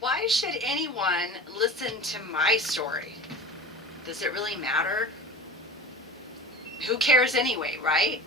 Why should anyone listen to my story? Does it really matter? Who cares anyway, right?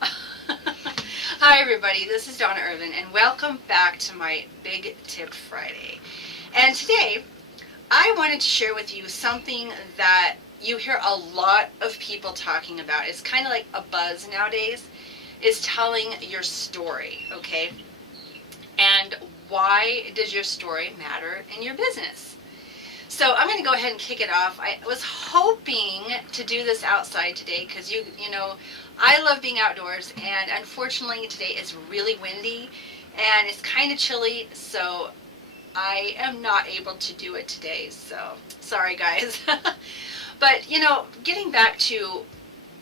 Hi everybody, this is Donna Irvin and welcome back to my Big Tip Friday. And today I wanted to share with you something that you hear a lot of people talking about. It's kind of like a buzz nowadays, is telling your story, okay? And why does your story matter in your business? So I'm going to go ahead and kick it off. I was hoping to do this outside today because you know, I love being outdoors, and unfortunately today is really windy and it's kind of chilly, so I am not able to do it today. So sorry guys. But you know, getting back to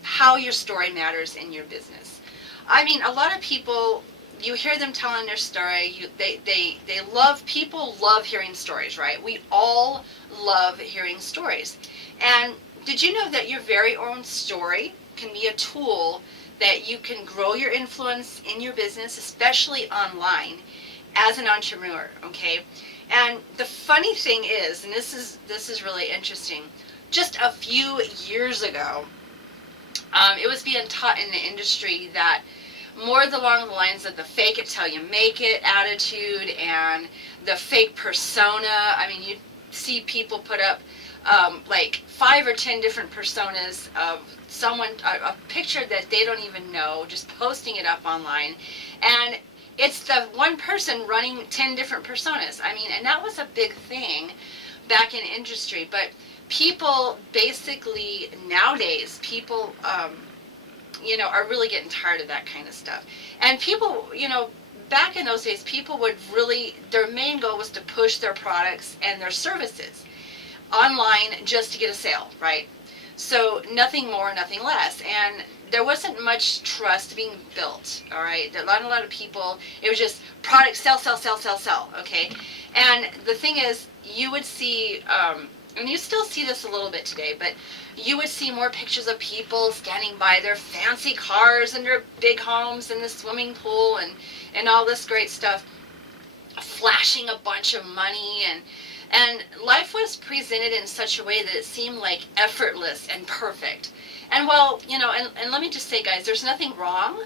how your story matters in your business. I mean, a lot of people, you hear them telling their story. They love, people love hearing stories, right? We all love hearing stories. And did you know that your very own story can be a tool that you can grow your influence in your business, especially online, as an entrepreneur, okay? And the funny thing is, and this is really interesting, just a few years ago, it was being taught in the industry that more along the lines of the fake it till you make it attitude and the fake persona. I mean, you see people put up like 5 or 10 different personas of someone, a picture that they don't even know, just posting it up online. And it's the one person running 10 different personas. I mean, and that was a big thing back in industry. But people basically, nowadays, people, you know, are really getting tired of that kind of stuff. And people, you know, back in those days, people would really, their main goal was to push their products and their services online just to get a sale, right? So nothing more, nothing less. And there wasn't much trust being built, all right? Not a lot of people, it was just product, sell, sell, sell, sell, sell, okay? And the thing is, you would see, and you still see this a little bit today, but you would see more pictures of people standing by their fancy cars and their big homes and the swimming pool and all this great stuff, flashing a bunch of money, and life was presented in such a way that it seemed like effortless and perfect. And well, you know, and let me just say, guys, there's nothing wrong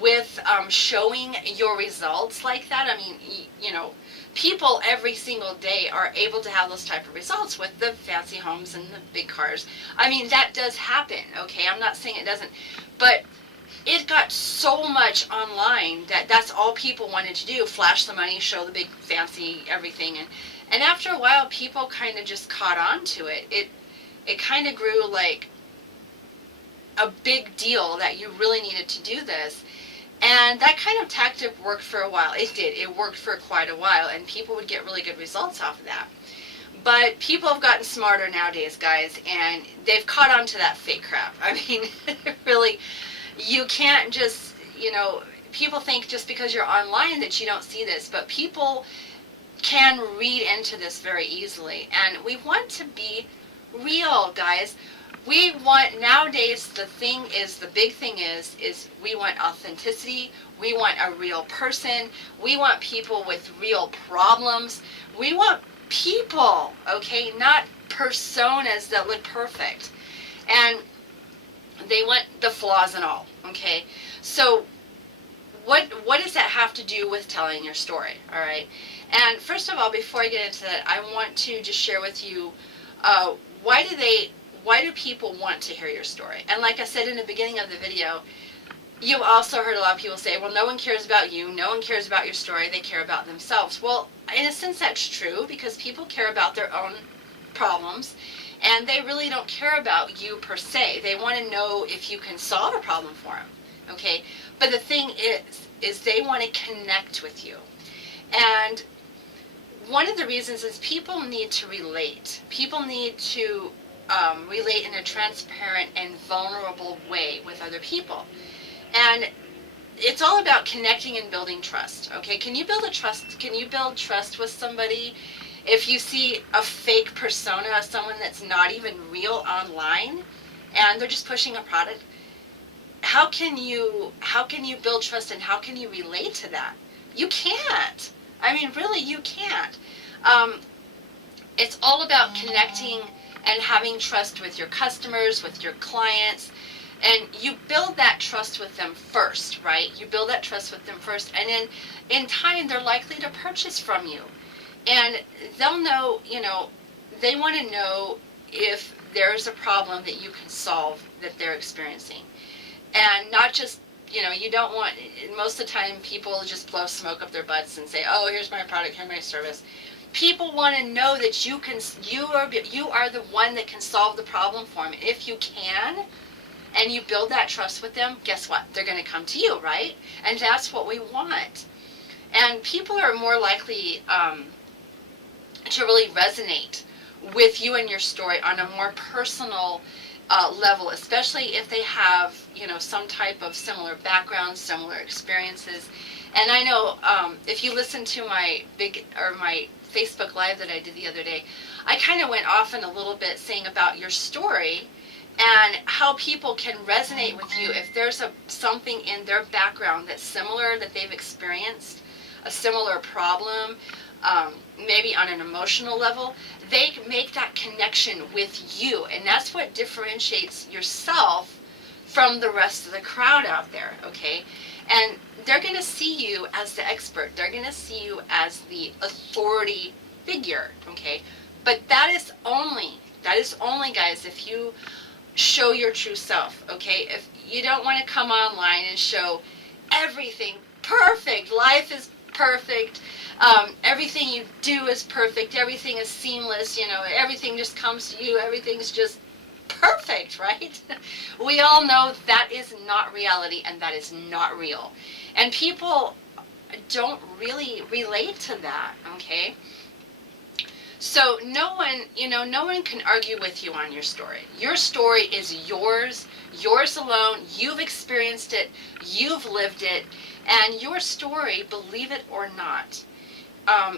with showing your results like that. I mean, you know, people every single day are able to have those type of results with the fancy homes and the big cars. I mean, that does happen, okay? I'm not saying it doesn't, but it got so much online that that's all people wanted to do, flash the money, show the big fancy everything. And after a while, people kind of just caught on to it. It kind of grew like a big deal that you really needed to do this. And that kind of tactic worked for a while. It did. It worked for quite a while, and people would get really good results off of that. But people have gotten smarter nowadays, guys, and they've caught on to that fake crap. I mean, really, you can't just, you know, people think just because you're online that you don't see this, but people can read into this very easily. And we want to be real, guys. We want, nowadays, the big thing is we want authenticity. We want a real person. We want people with real problems. We want people, okay, not personas that look perfect. And they want the flaws and all, okay? So what does that have to do with telling your story, all right? And first of all, before I get into that, I want to just share with you why do people want to hear your story? And like I said in the beginning of the video, you've also heard a lot of people say, well, no one cares about you, no one cares about your story, they care about themselves. Well, in a sense that's true, because people care about their own problems, and they really don't care about you per se. They want to know if you can solve a problem for them, okay? But the thing is they want to connect with you. And one of the reasons is people need to relate. People need to relate in a transparent and vulnerable way with other people. And it's all about connecting and building trust, okay? Can you build trust with somebody if you see a fake persona of someone that's not even real online and they're just pushing a product? How can you build trust, and how can you relate to that? You can't. I mean, really, you can't. Um, it's all about connecting and having trust with your customers, with your clients. And you build that trust with them first, right? You build that trust with them first. And then in time, they're likely to purchase from you. And they'll know, they want to know if there's a problem that you can solve that they're experiencing. And not just, you don't want, most of the time people just blow smoke up their butts and say, oh, here's my product, here's my service. People want to know that you are the one that can solve the problem for them. If you can, and you build that trust with them, guess what? They're going to come to you, right? And that's what we want. And people are more likely to really resonate with you and your story on a more personal level, especially if they have, some type of similar background, similar experiences. And I know if you listen to my Facebook Live that I did the other day, I kind of went off in a little bit saying about your story and how people can resonate with you if there's something in their background that's similar, that they've experienced, a similar problem, maybe on an emotional level. They make that connection with you, and that's what differentiates yourself from the rest of the crowd out there, okay? And they're going to see you as the expert. They're going to see you as the authority figure, okay? But that is only, guys, if you show your true self, okay? If you don't want to come online and show everything perfect, life is perfect, everything you do is perfect, everything is seamless, everything just comes to you, everything's just perfect, right? We all know that is not reality, and that is not real. And people don't really relate to that, okay? So no one can argue with you on your story. Your story is yours alone. You've experienced it, you've lived it, and your story, believe it or not,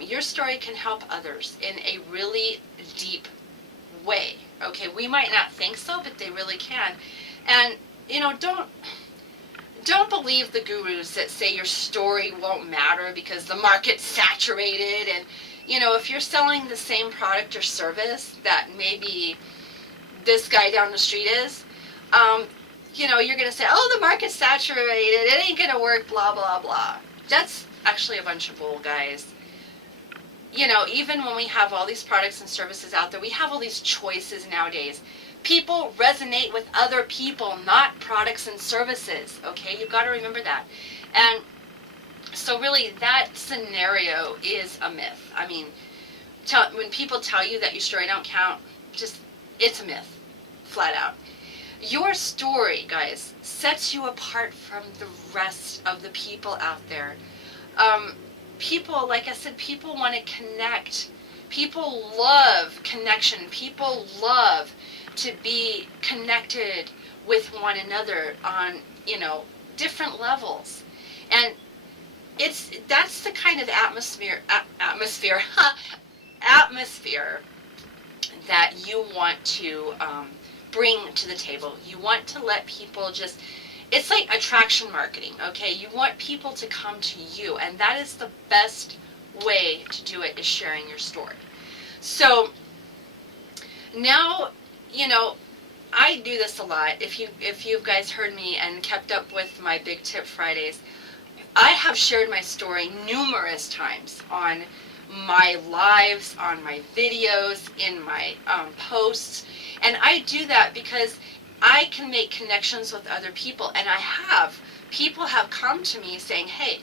your story can help others in a really deep way. Okay, we might not think so, but they really can. And don't believe the gurus that say your story won't matter because the market's saturated. And if you're selling the same product or service that maybe this guy down the street is, you're going to say, oh, the market's saturated, it ain't going to work, blah, blah, blah. That's actually a bunch of bull, guys. Even when we have all these products and services out there, we have all these choices nowadays. People resonate with other people, not products and services, okay? You've got to remember that. And so really, that scenario is a myth. I mean, when people tell you that your story don't count, it's a myth, flat out. Your story, guys, sets you apart from the rest of the people out there. People, like I said, people want to connect. People love connection. People love to be connected with one another on, different levels. And that's the kind of atmosphere that you want to bring to the table. You want to let people it's like attraction marketing, okay? You want people to come to you, and that is the best way to do it, is sharing your story. So now, I do this a lot. If you guys heard me and kept up with my Big Tip Fridays, I have shared my story numerous times on my lives, on my videos, in my posts, and I do that because I can make connections with other people, and people have come to me saying, hey,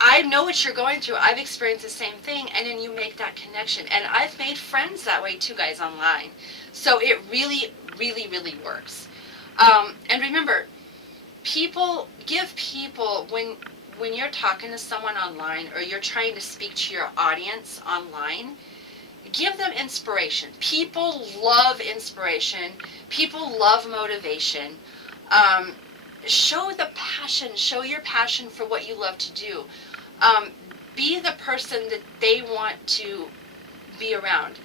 I know what you're going through, I've experienced the same thing, and then you make that connection. And I've made friends that way too, guys, online. So it really, really, really works. And remember, when you're talking to someone online, or you're trying to speak to your audience online, give them inspiration. People love inspiration. People love motivation. Show the passion. Show your passion for what you love to do. Be the person that they want to be around.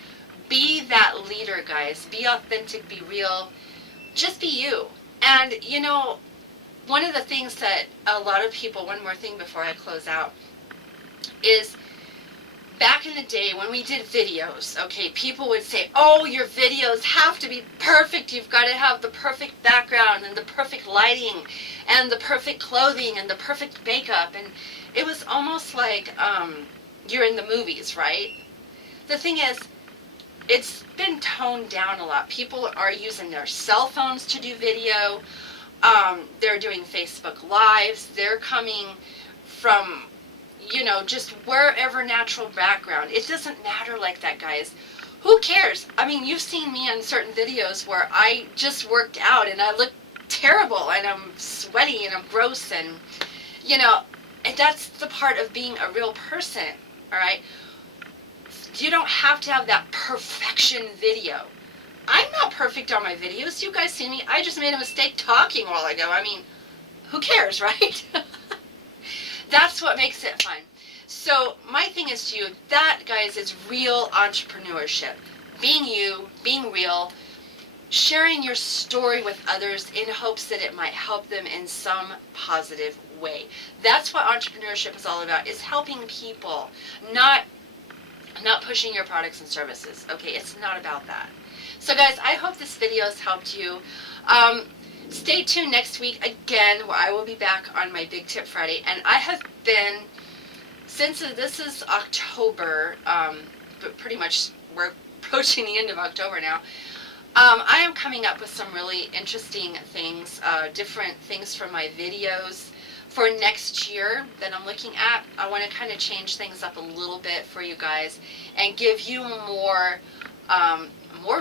Be that leader, guys. Be authentic. Be real. Just be you. And, one of the things that a lot of people, one more thing before I close out, is back in the day when we did videos, okay, people would say, oh, your videos have to be perfect. You've got to have the perfect background and the perfect lighting and the perfect clothing and the perfect makeup. And it was almost like you're in the movies, right? The thing is, it's been toned down a lot. People are using their cell phones to do video. They're doing Facebook Lives. They're coming from, you know, just wherever natural background. It doesn't matter like that, guys. Who cares? I mean, you've seen me on certain videos where I just worked out and I look terrible and I'm sweaty and I'm gross and, you know, and that's the part of being a real person, all right? You don't have to have that perfection video. I'm not perfect on my videos. You guys see me. I just made a mistake talking a while ago. I mean, who cares, right? That's what makes it fun. So my thing is to you, that, guys, is real entrepreneurship. Being you, being real, sharing your story with others in hopes that it might help them in some positive way. That's what entrepreneurship is all about, is helping people, not pushing your products and services. Okay, it's not about that. So guys, I hope this video has helped you. Stay tuned next week again, where I will be back on my Big Tip Friday. And I have been, since this is October, but pretty much we're approaching the end of October now, I am coming up with some really interesting things, different things from my videos for next year that I'm looking at. I want to kind of change things up a little bit for you guys and give you more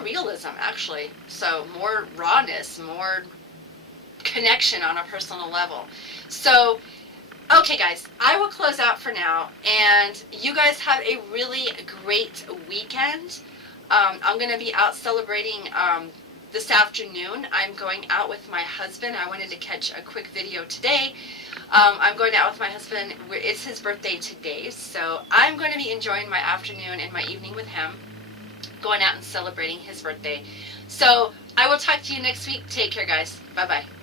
realism, actually. So more rawness, more connection on a personal level. So, okay guys, I will close out for now, and you guys have a really great weekend. I'm going to be out celebrating this afternoon. I'm going out with my husband. I wanted to catch a quick video today. I'm going out with my husband. It's his birthday today, so I'm going to be enjoying my afternoon and my evening with him, going out and celebrating his birthday. So I will talk to you next week. Take care, guys. Bye-bye.